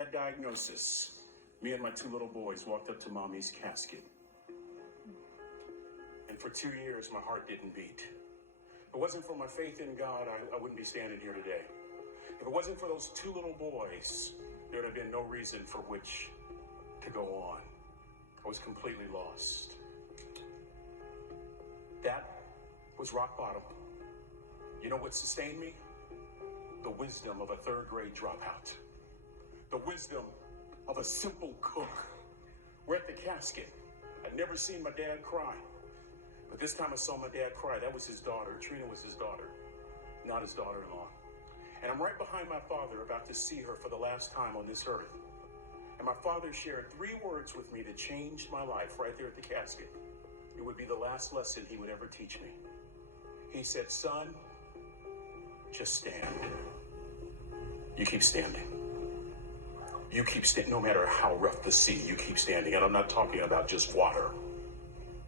At diagnosis, me and my two little boys walked up to Mommy's casket. And for 2 years, my heart didn't beat. If it wasn't for my faith in God, I wouldn't be standing here today. If it wasn't for those two little boys, there would have been no reason for which to go on. I was completely lost. That was rock bottom. You know what sustained me? The wisdom of a third-grade dropout. The wisdom of a simple cook. We're at the casket. I'd never seen my dad cry. But this time I saw my dad cry. That was his daughter. Trina was his daughter, not his daughter-in-law. And I'm right behind my father, about to see her for the last time on this earth. And my father shared 3 words with me that changed my life right there at the casket. It would be the last lesson he would ever teach me. He said, "Son, just stand. You keep standing. You keep standing, no matter how rough the sea, you keep standing." And I'm not talking about just water.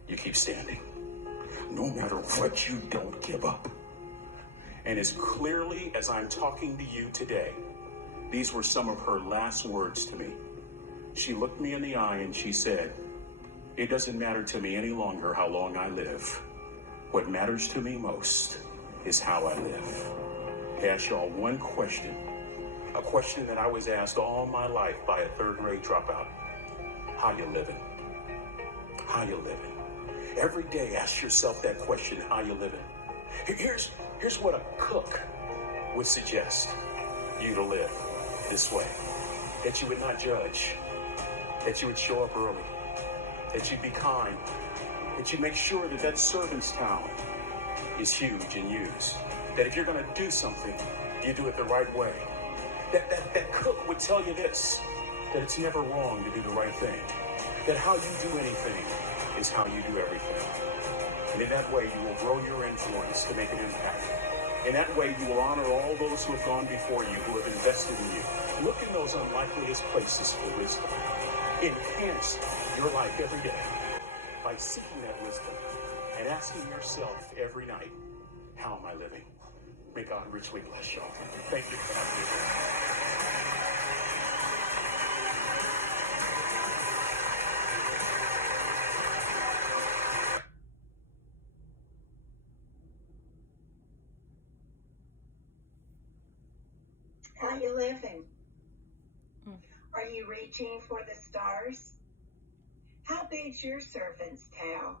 You keep standing. No matter what, you don't give up. And as clearly as I'm talking to you today, these were some of her last words to me. She looked me in the eye and she said, "It doesn't matter to me any longer how long I live. What matters to me most is how I live." I ask y'all one question, a question that I was asked all my life by a third-grade dropout. How you living? How you living? Every day ask yourself that question, how you living? Here's what a cook would suggest you to live this way. That you would not judge. That you would show up early. That you'd be kind. That you make sure that that servant's towel is huge and used. That if you're going to do something, you do it the right way. That cook would tell you this, that it's never wrong to do the right thing. That how you do anything is how you do everything. And in that way, you will grow your influence to make an impact. In that way, you will honor all those who have gone before you, who have invested in you. Look in those unlikeliest places for wisdom. Enhance your life every day by seeking that wisdom and asking yourself every night, how am I living? May God richly bless y'all. Thank you for having me. How you living? Are you reaching for the stars? How big's your servant's towel?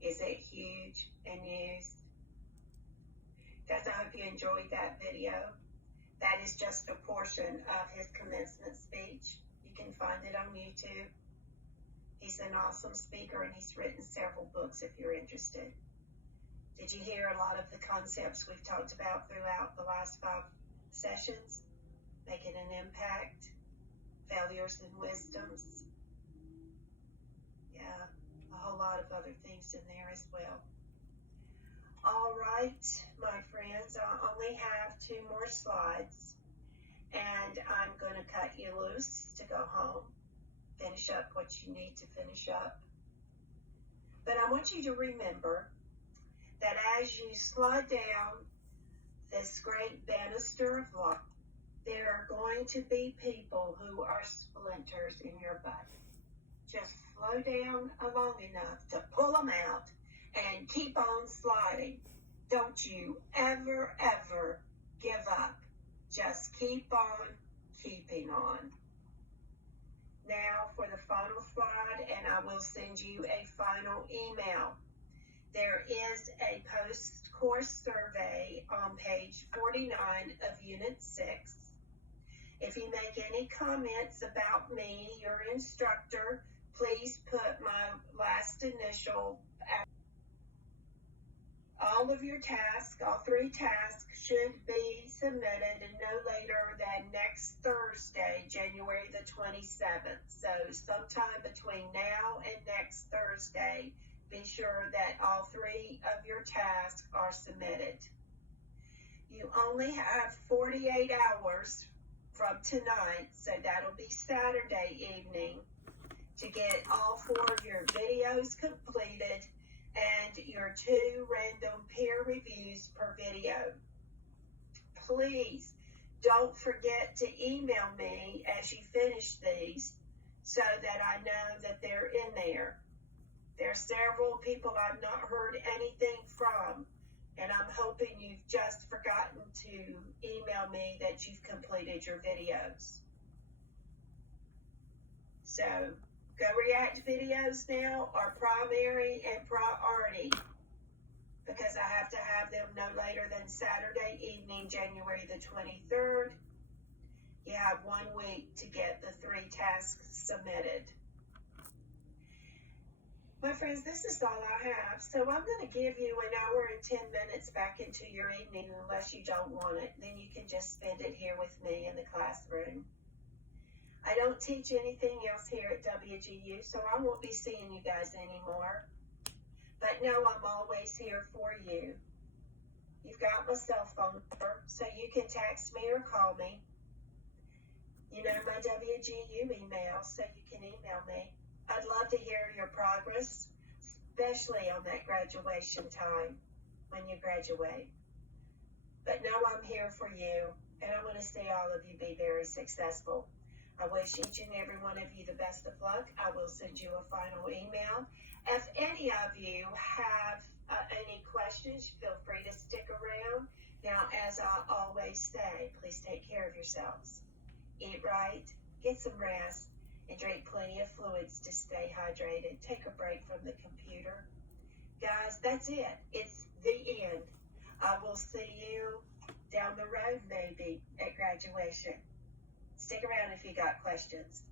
Is it huge and used? Guys, I hope you enjoyed that video. That is just a portion of his commencement speech. You can find it on YouTube. He's an awesome speaker and he's written several books if you're interested. Did you hear a lot of the concepts we've talked about throughout the last 5 sessions? Making an impact, failures and wisdoms. Yeah, a whole lot of other things in there as well. All right, my friends, I only have 2 more slides and I'm going to cut you loose to go home, finish up what you need to finish up. But I want you to remember that as you slide down this great banister of life, there are going to be people who are splinters in your butt. Just slow down long enough to pull them out and keep on sliding. Don't you ever, ever give up. Just keep on keeping on. Now for the final slide, and I will send you a final email. There is a post-course survey on page 49 of Unit 6. If you make any comments about me, your instructor, please put my last initial. All of your tasks, all 3 tasks, should be submitted no later than next Thursday, January the 27th. So sometime between now and next Thursday, be sure that all 3 of your tasks are submitted. You only have 48 hours from tonight, so that'll be Saturday evening, to get all 4 of your videos completed and your 2 random peer reviews per video. please don't forget to email me as you finish these so that I know that they're in there. There are several people I've not heard anything from, and I'm hoping you've just forgotten to email me that you've completed your videos. So, Go React videos now are primary and priority because I have to have them no later than Saturday evening, January the 23rd. You have 1 week to get the 3 tasks submitted. My friends, this is all I have. So I'm going to give you an hour and 10 minutes back into your evening unless you don't want it. Then you can just spend it here with me in the classroom. I don't teach anything else here at WGU, so I won't be seeing you guys anymore. But know I'm always here for you. You've got my cell phone number, so you can text me or call me. You know my WGU email, so you can email me. I'd love to hear your progress, especially on that graduation time when you graduate. But know I'm here for you, and I want to see all of you be very successful. I wish each and every one of you the best of luck. I will send you a final email. If any of you have any questions, feel free to stick around. Now, as I always say, please take care of yourselves. Eat right, get some rest, and drink plenty of fluids to stay hydrated. Take a break from the computer. Guys, that's it. It's the end. I will see you down the road maybe at graduation. Stick around if you got questions.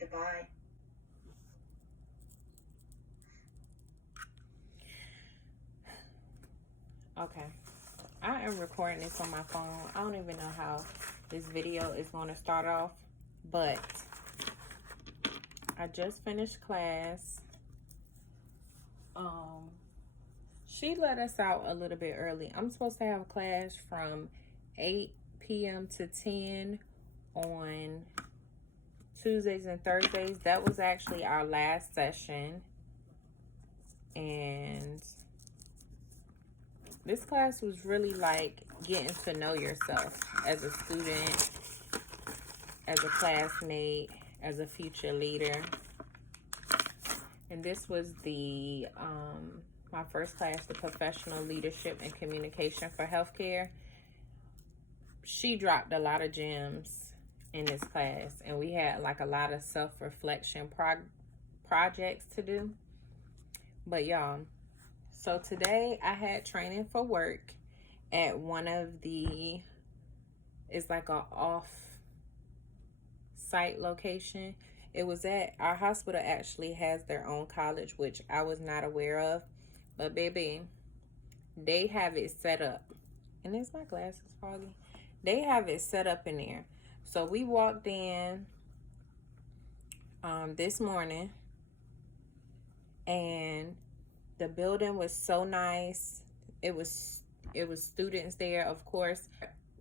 Goodbye. Okay. I am recording this on my phone. I don't even know how this video is going to start off, but I just finished class. She let us out a little bit early. I'm supposed to have class from 8 p.m. to 10 on Tuesdays and Thursdays. That was actually our last session, and this class was really like getting to know yourself as a student, as a classmate, as a future leader. And this was the my first class, the Professional Leadership and Communication for Healthcare. She dropped a lot of gems in this class, and we had like a lot of self-reflection projects to do. But y'all, so today I had training for work at one of the, it's like a off-site location. It was at, our hospital actually has their own college, which I was not aware of. But baby, they have it set up. And is my glasses foggy? They have it set up in there. So we walked in this morning, and the building was so nice. It was students there, of course,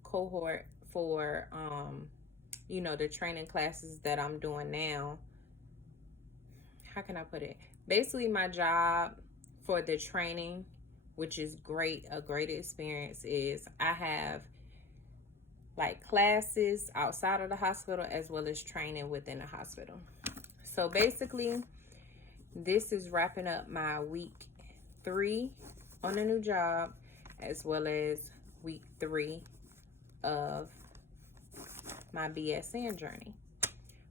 cohort for you know, the training classes that I'm doing now. How can I put it? Basically, my job for the training, which is great, a great experience, is I have like classes outside of the hospital as well as training within the hospital. So basically, this is wrapping up my week 3 on the new job, as well as week 3 of my BSN journey,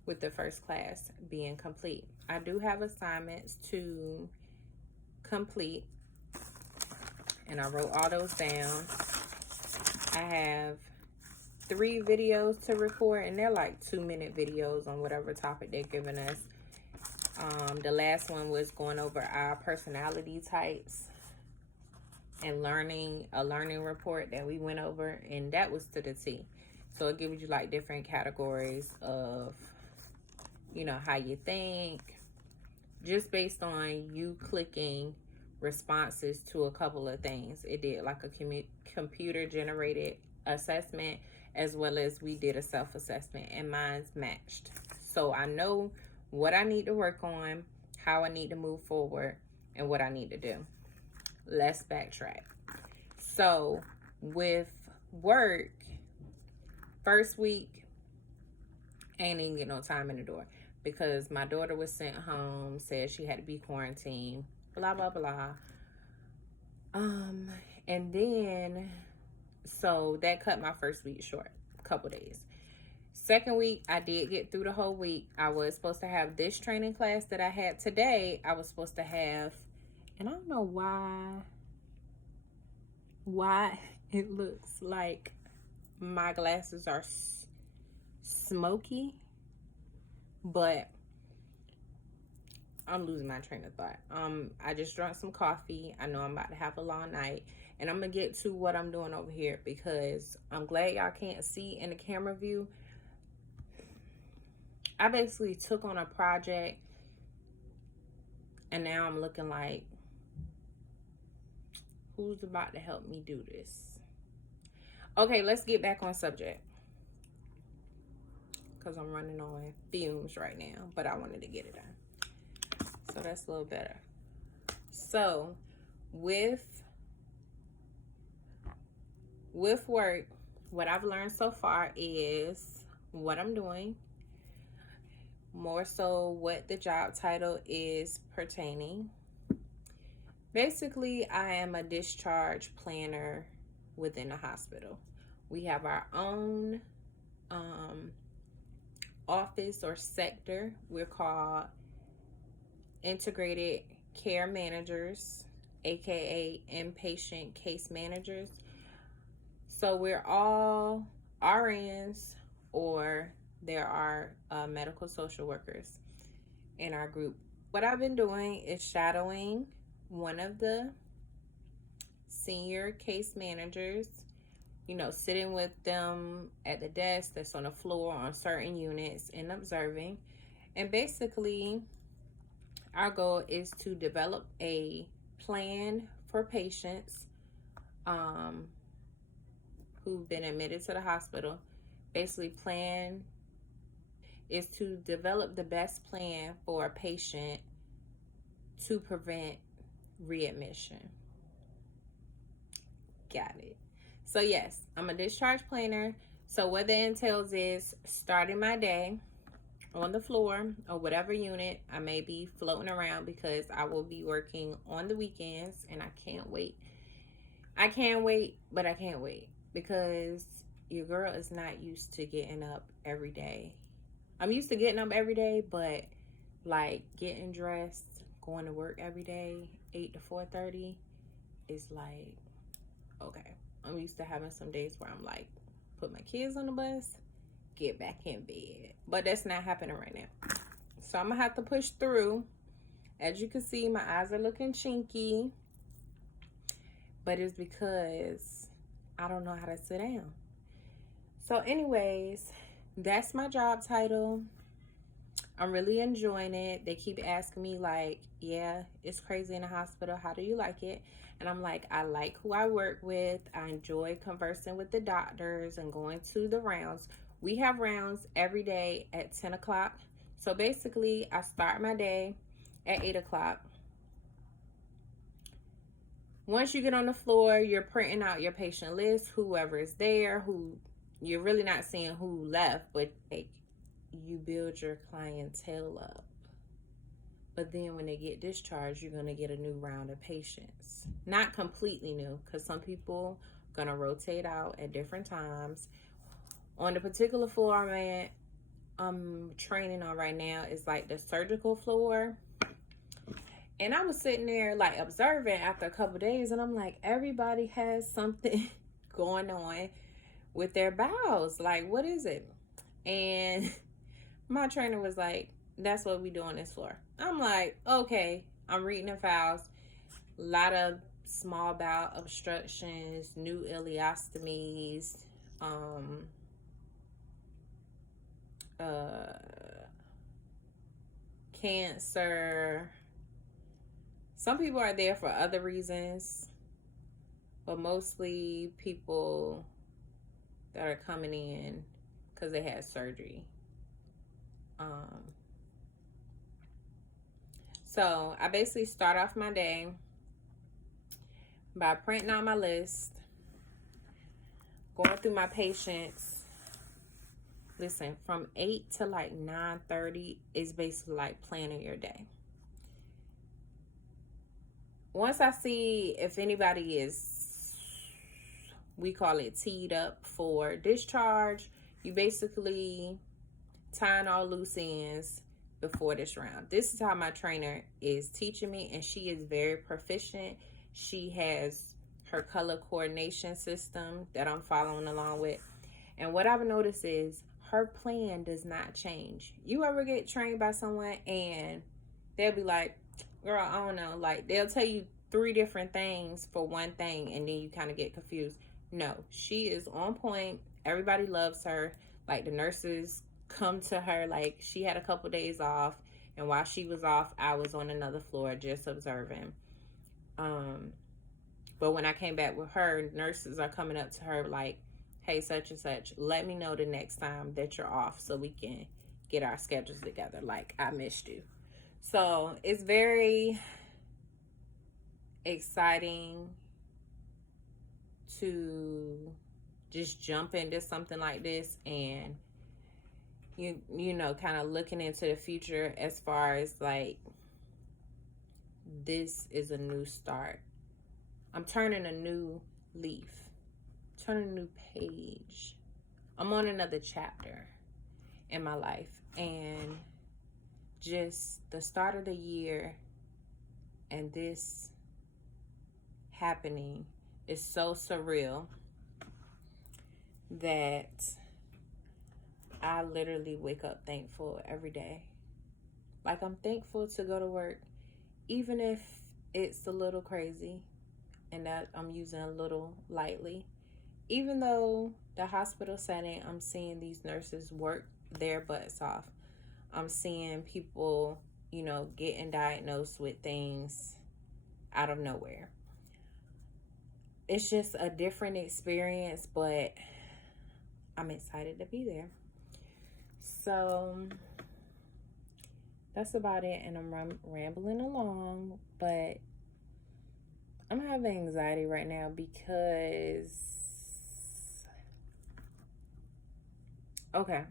with the first class being complete. I do have assignments to complete, and I wrote all those down. I have 3 videos to record, and they're like 2-minute videos on whatever topic they're giving us. The last one was going over our personality types and a learning report that we went over, and that was to the T. So it gives you like different categories of, you know, how you think, just based on you clicking responses to a couple of things. It did like a computer generated assessment, as well as we did a self-assessment, and mine's matched. So I know what I need to work on, how I need to move forward, and what I need to do. Let's backtrack. So with work, First week, I ain't even get no time in the door because my daughter was sent home, said she had to be quarantined, blah, blah, blah. And then, so that cut my first week short, a couple days. Second week, I did get through the whole week. I was supposed to have this training class that I had today. I was supposed to have, and I don't know why it looks like my glasses are smoky, but I'm losing my train of thought. I just drank some coffee. I know I'm about to have a long night, and I'm gonna get to what I'm doing over here because I'm glad y'all can't see in the camera view. I basically took on a project, and now I'm looking like, who's about to help me do this? Okay, let's get back on subject because I'm running on fumes right now, but I wanted to get it done. So that's a little better. So with work, what I've learned so far is what I'm doing, more so what the job title is pertaining. Basically, I am a discharge planner within the hospital. We have our own office or sector. We're called Integrated Care Managers, aka Inpatient Case Managers. So we're all RNs, or there are medical social workers in our group. What I've been doing is shadowing one of the senior case managers, sitting with them at the desk that's on the floor on certain units and observing. And basically, our goal is to develop a plan for patients who've been admitted to the hospital. Basically, plan is to develop the best plan for a patient to prevent readmission. Got it. So yes, I'm a discharge planner. So what that entails is starting my day on the floor or whatever unit I may be floating around, because I will be working on the weekends, and I can't wait. I can't wait, but I can't wait because your girl is not used to getting up every day. I'm used to getting up every day, but like getting dressed, going to work every day, 8 to 4:30 is like, okay. I'm used to having some days where I'm like, put my kids on the bus, get back in bed. But that's not happening right now. So I'm gonna have to push through. As you can see, my eyes are looking chinky, but it's because I don't know how to sit down. So anyways, that's my job title. I'm really enjoying it. They keep asking me like, yeah, it's crazy in the hospital. How do you like it? And I'm like, I like who I work with. I enjoy conversing with the doctors and going to the rounds. We have rounds every day at 10 o'clock. So basically, I start my day at 8 o'clock. Once you get on the floor, you're printing out your patient list, whoever is there, who you're really not seeing who left, but like, you build your clientele up. But then when they get discharged, you're going to get a new round of patients. Not completely new, because some people are going to rotate out at different times. On the particular floor I'm training on right now is like the surgical floor. And I was sitting there like observing after a couple days, and I'm like, everybody has something going on with their bowels. Like, what is it? And my trainer was like, that's what we do on this floor. I'm like, okay. I'm reading the files. A lot of small bowel obstructions, new ileostomies, cancer. Some people are there for other reasons, but mostly people that are coming in because they had surgery. So I basically start off my day by printing out my list, going through my patients, Listen, from 8 to like 9:30 is basically like planning your day. Once I see if anybody is, we call it teed up for discharge, you basically tying all loose ends before this round. This is how my trainer is teaching me, and she is very proficient. She has her color coordination system that I'm following along with. And what I've noticed is her plan does not change. You ever get trained by someone and they'll be like, girl, I don't know. Like, they'll tell you 3 different things for one thing, and then you kind of get confused. No, she is on point. Everybody loves her. Like, the nurses come to her. Like, she had a couple days off, and while she was off, I was on another floor just observing. But when I came back with her, nurses are coming up to her like, hey, such and such, let me know the next time that you're off so we can get our schedules together. Like, I missed you. So it's very exciting to just jump into something like this, and you know, kind of looking into the future as far as like, this is a new start. I'm turning a new leaf, turning a new page. I'm on another chapter in my life, and just the start of the year and this happening is so surreal that I literally wake up thankful every day. Like, I'm thankful to go to work, even if it's a little crazy, and that I'm using a little lightly. Even though the hospital setting, I'm seeing these nurses work their butts off. I'm seeing people, you know, getting diagnosed with things out of nowhere. It's just a different experience, but I'm excited to be there. So that's about it, and I'm rambling along, but I'm having anxiety right now because, okay,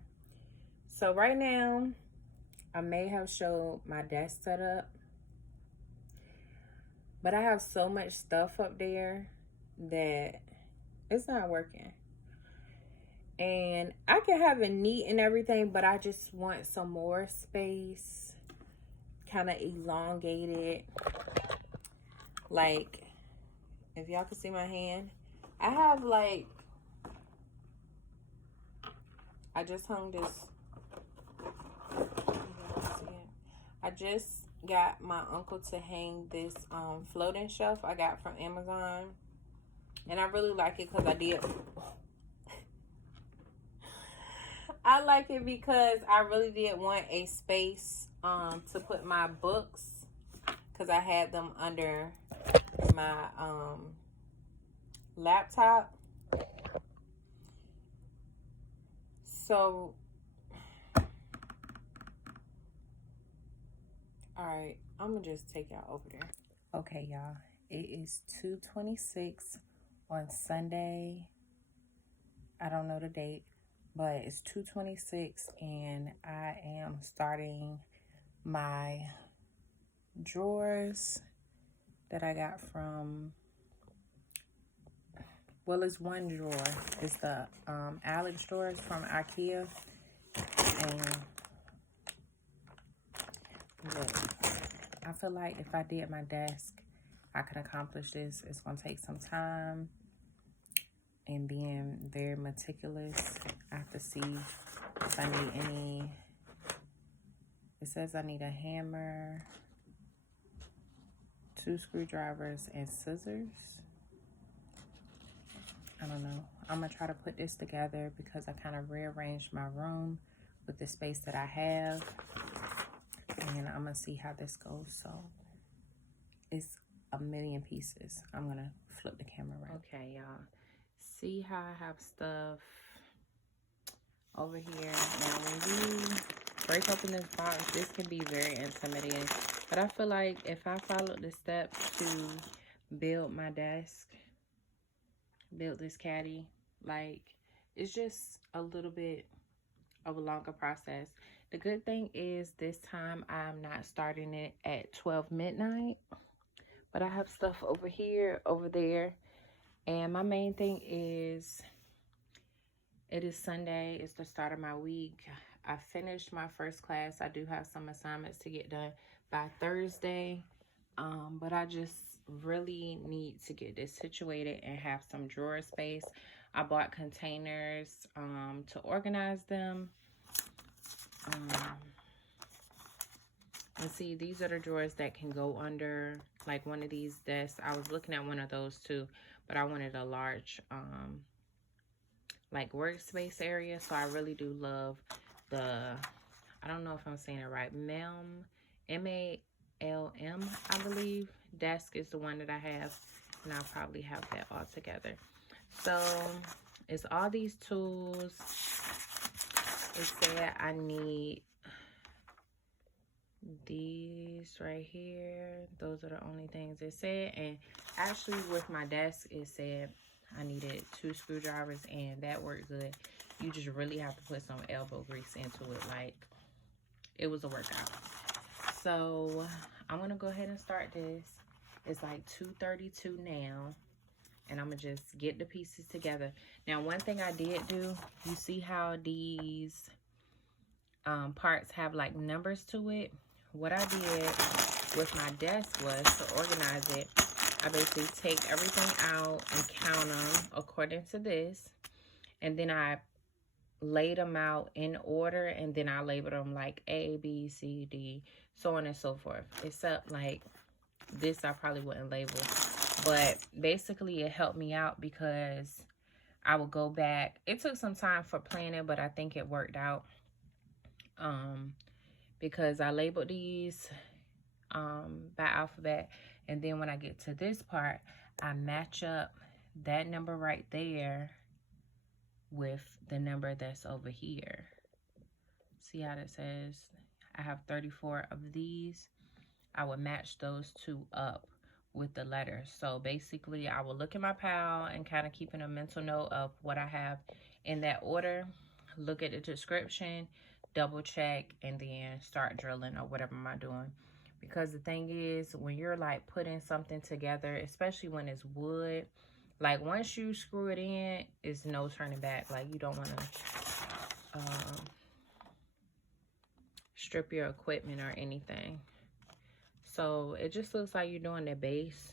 so right now I may have showed my desk setup, but I have so much stuff up there that it's not working. And I can have it neat and everything, but I just want some more space, kind of elongated. Like, if y'all can see my hand, I have like, I just hung this. I just got my uncle to hang this floating shelf I got from Amazon, and I really like it because I like it because I really did want a space to put my books, because I had them under my laptop. So, alright, I'm gonna just take y'all over there. Okay, y'all, it is 2:26 on Sunday. I don't know the date, but it's 2:26, and I am starting my drawers that I got from, well, it's one drawer. It's the Alex drawers from IKEA. And look, I feel like if I did my desk, I can accomplish this. It's gonna take some time and being very meticulous. I have to see if I need any. It says I need a hammer, 2 screwdrivers, and scissors. I don't know. I'm gonna try to put this together because I kind of rearranged my room with the space that I have, and I'm gonna see how this goes. So it's a million pieces. I'm gonna flip the camera around. Okay, y'all, see how I have stuff over here. Now, when you break open this box, this can be very intimidating, but I feel like if I followed the steps to build my desk, build this caddy, like, it's just a little bit of a longer process. The good thing is this time I'm not starting it at 12 midnight, but I have stuff over here, over there. And my main thing is, it is Sunday. It's the start of my week. I finished my first class. I do have some assignments to get done by Thursday. But I just really need to get this situated and have some drawer space. I bought containers to organize them. And see, these are the drawers that can go under like one of these desks. I was looking at one of those too, but I wanted a large like workspace area. So I really do love the, I don't know if I'm saying it right, M-A-L-M, I believe. Desk is the one that I have, and I'll probably have that all together. So it's all these tools. It said I need these right here. Those are the only things it said. And actually with my desk, it said I needed 2 screwdrivers, and that worked good. You just really have to put some elbow grease into it. Like, it was a workout. So I'm gonna go ahead and start this. It's like 2:32 now, and I'm gonna just get the pieces together. Now, one thing I did do, you see how these parts have like numbers to it? What I did with my desk was to organize it. I basically take everything out and count them according to this, and then I laid them out in order, and then I labeled them like A, B, C, D, so on and so forth. Except like this I probably wouldn't label, but basically it helped me out because I would go back. It took some time for planning, but I think it worked out because I labeled these by alphabet, and then when I get to this part, I match up that number right there with the number that's over here. See how that says I have 34 of these? I would match those 2 up with the letters. So basically I will look at my pile and kind of keeping a mental note of what I have in that order, look at the description, double check, and then start drilling or whatever am I doing. Because the thing is, when you're like putting something together, especially when it's wood, like once you screw it in, it's no turning back. Like you don't want to strip your equipment or anything. So it just looks like you're doing the base,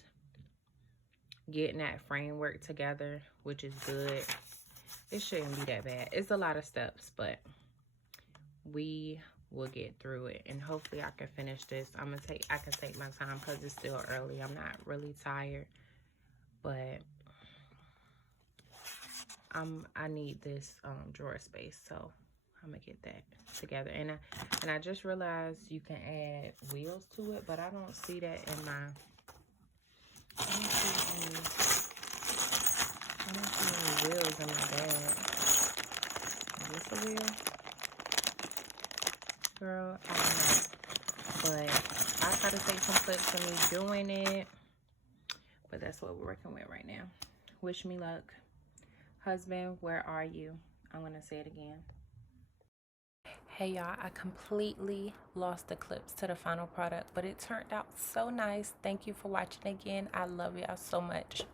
getting that framework together, which is good. It shouldn't be that bad. It's a lot of steps, but we will get through it, and hopefully I can finish this. I can take my time because it's still early. I'm not really tired, but I need this drawer space, so I'm gonna get that together. And I just realized you can add wheels to it, but I don't see that in my, I don't see any wheels in my bag. Is this a wheel? Girl, I don't know. But I try to take some clips of me doing it, but that's what we're working with right now. Wish me luck. Husband, where are you? I'm gonna say it again. Hey y'all, I completely lost the clips to the final product, but it turned out so nice. Thank you for watching again. I love y'all so much.